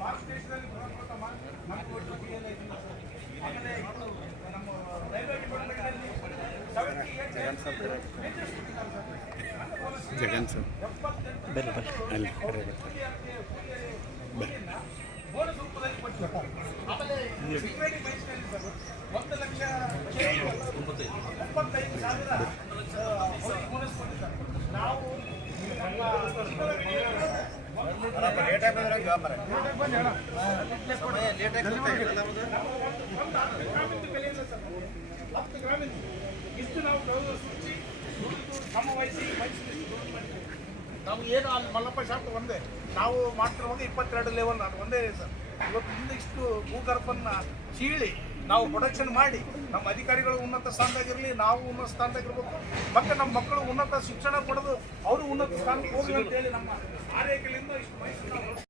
Mark చేసిన కొత్త mark mark కొట్టు పిఎల్ అయితే అక్కడ ಜಗನ್ ಸರ್ ಬರ್ರಿ ಬರ್ರಿ ಅಲ್ಲಿ ಕರೆ ಬರ್ತಾರೆ ಬರ್ರಿ ಹತ್ತು ಗ್ರಾಮಿಂದ ಇಷ್ಟು ನಾವು ಗೌರವ ಸೂಚಿ ನಮ್ಮ ಮಾಡಿದ್ದೀವಿ. ನಾವು ಏನು ಅಲ್ಲಿ ಮಲ್ಲಪ್ಪ ಶಾಪ್ ಒಂದೇ ನಾವು ಮಾಡ್ತಿರೋದು ಇಪ್ಪತ್ತೆರಡು ಲೆವೆಲ್ ಅದು ಒಂದೇ ಸರ್ ಇವತ್ತು ಇಂದಿಷ್ಟು ಭೂಗರ್ಭನ್ನ ಚೀಳಿ ನಾವು ಪ್ರೊಡಕ್ಷನ್ ಮಾಡಿ, ನಮ್ಮ ಅಧಿಕಾರಿಗಳು ಉನ್ನತ ಸ್ಥಾನದಾಗಿರಲಿ ನಾವು ಉನ್ನತ ಸ್ಥಾನದಾಗಿರ್ಬೇಕು ಮತ್ತೆ ನಮ್ಮ ಮಕ್ಕಳು ಉನ್ನತ ಶಿಕ್ಷಣ ಪಡೆದು, ಅವರು ಉನ್ನತ ಸ್ಥಾನಕ್ಕೆ ಅಂತ ಅಂತೇಳಿ ನಮ್ಮ ಆರೈಕೆಯಿಂದ ಇಷ್ಟು ಮೈಸೂರು